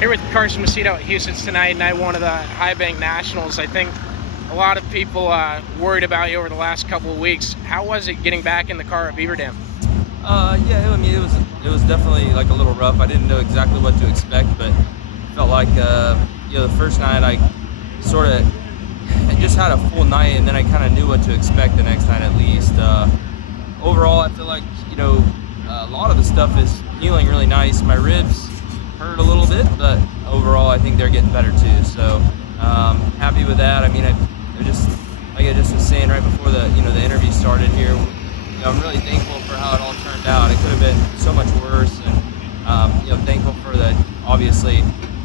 Here with Carson Macedo at Husets tonight, night one of the High Bank Nationals. I think a lot of people worried about you over the last couple of weeks. How was it getting back in the car at Beaver Dam? Yeah, I mean, it was definitely like a little rough. I didn't know exactly what to expect, but it felt like the first night I just had a full night, and then I kind of knew what to expect the next night at least. Overall, I feel like a lot of the stuff is healing really nice. My ribs hurt a little bit, but overall I think they're getting better too. So happy with that. I mean, I just like I just was saying right before the the interview started here. I'm really thankful for how it all turned out. It could have been so much worse, and thankful for the obviously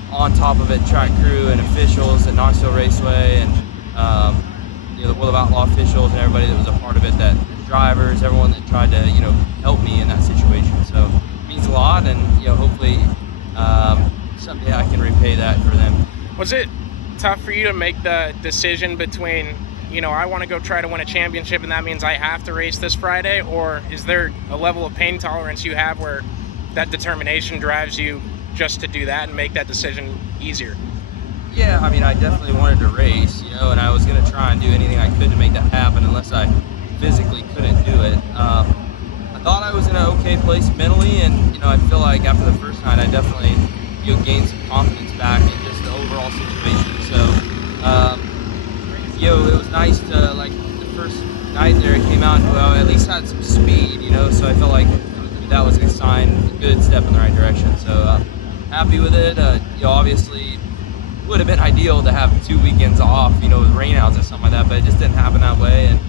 on top of it track crew and officials at Knoxville Raceway, and the World of Outlaw officials and everybody that was a part of it, that drivers, everyone that tried to help me in that situation. So it means a lot, and hopefully someday I can repay that for them. Was it tough for you to make the decision between I want to go try to win a championship and that means I have to race this Friday, or is there a level of pain tolerance you have where that determination drives you just to do that and make that decision easier? Yeah, I mean, I definitely wanted to race, and I was going to try and do anything I could to make that happen unless I physically couldn't do it. I thought I was in an okay place mentally, and I feel like after the first night I definitely gained some confidence back in just the overall situation. So it was nice to, like, the first night there, it came out and I at least had some speed, so I felt like that was a sign, a good step in the right direction. So happy with it. Obviously would have been ideal to have 2 weekends off, with rainouts or something like that, but it just didn't happen that way, and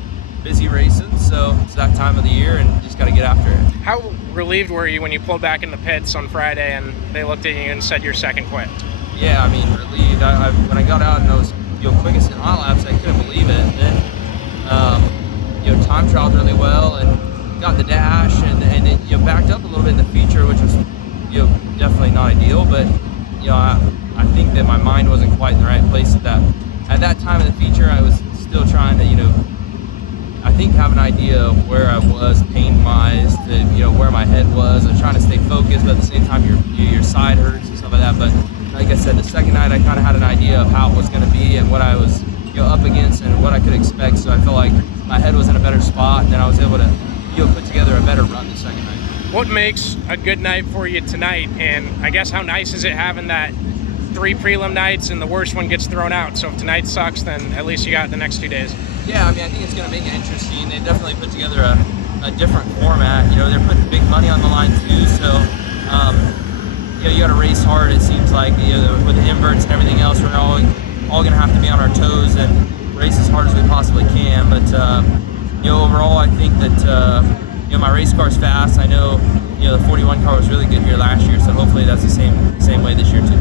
busy racing, so it's that time of the year and just got to get after it. How relieved were you when you pulled back in the pits on Friday and they looked at you and said you're second quit? Yeah, I mean, relieved. When I got out and I was quickest in hot laps, I couldn't believe it. And then time trialed really well and got the dash, and it backed up a little bit in the feature, which was definitely not ideal, but I think that my mind wasn't quite in the right place at that time of the feature. I was still trying to I think have an idea of where I was pain-wise, where my head was. I was trying to stay focused, but at the same time your side hurts and stuff like that. But like I said, the second night I kind of had an idea of how it was going to be and what I was up against and what I could expect. So I felt like my head was in a better spot, and then I was able to put together a better run the second night. What makes a good night for you tonight? And I guess how nice is it having that 3 prelim nights and the worst one gets thrown out? So if tonight sucks, then at least you got the next 2 days. Yeah, I mean, I think it's going to make it interesting. They definitely put together a different format. They're putting big money on the line too, so you got to race hard. It seems like with the inverts and everything else, we're all going to have to be on our toes and race as hard as we possibly can. But overall, I think that my race car's fast. I know the 41 car was really good here last year, so hopefully that's the same way this year too.